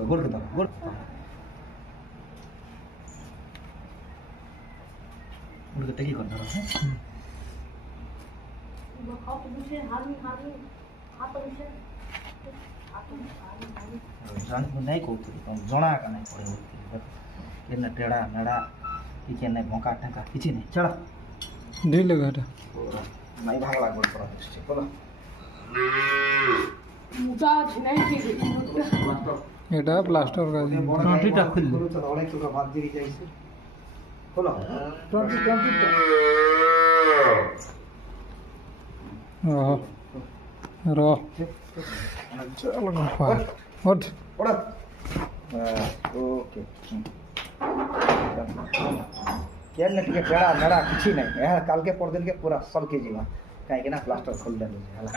गोड़ के दो गोड़ गोड़ के टेकी कर दो नहीं कहते जना का नहीं पड़े के टेढ़ा मेढ़ा कि नहीं भोंका टेका किसी नहीं चढ़ा ढील घाटा नहीं भागला गोड़ पर बोलो এটা প্লাস্টার কাজ টন্টিটা খুললো তো অনেক টাকা বাদ দিয়ে যাইছে খোলো টন্টি র চলো ওঠ ওড়া ओके केन ने टिके टेढ़ा मेढ़ा किसी नहीं यह काल के पर दिन के पूरा सब के जीवा कहीं ना प्लास्टर खोल दे हला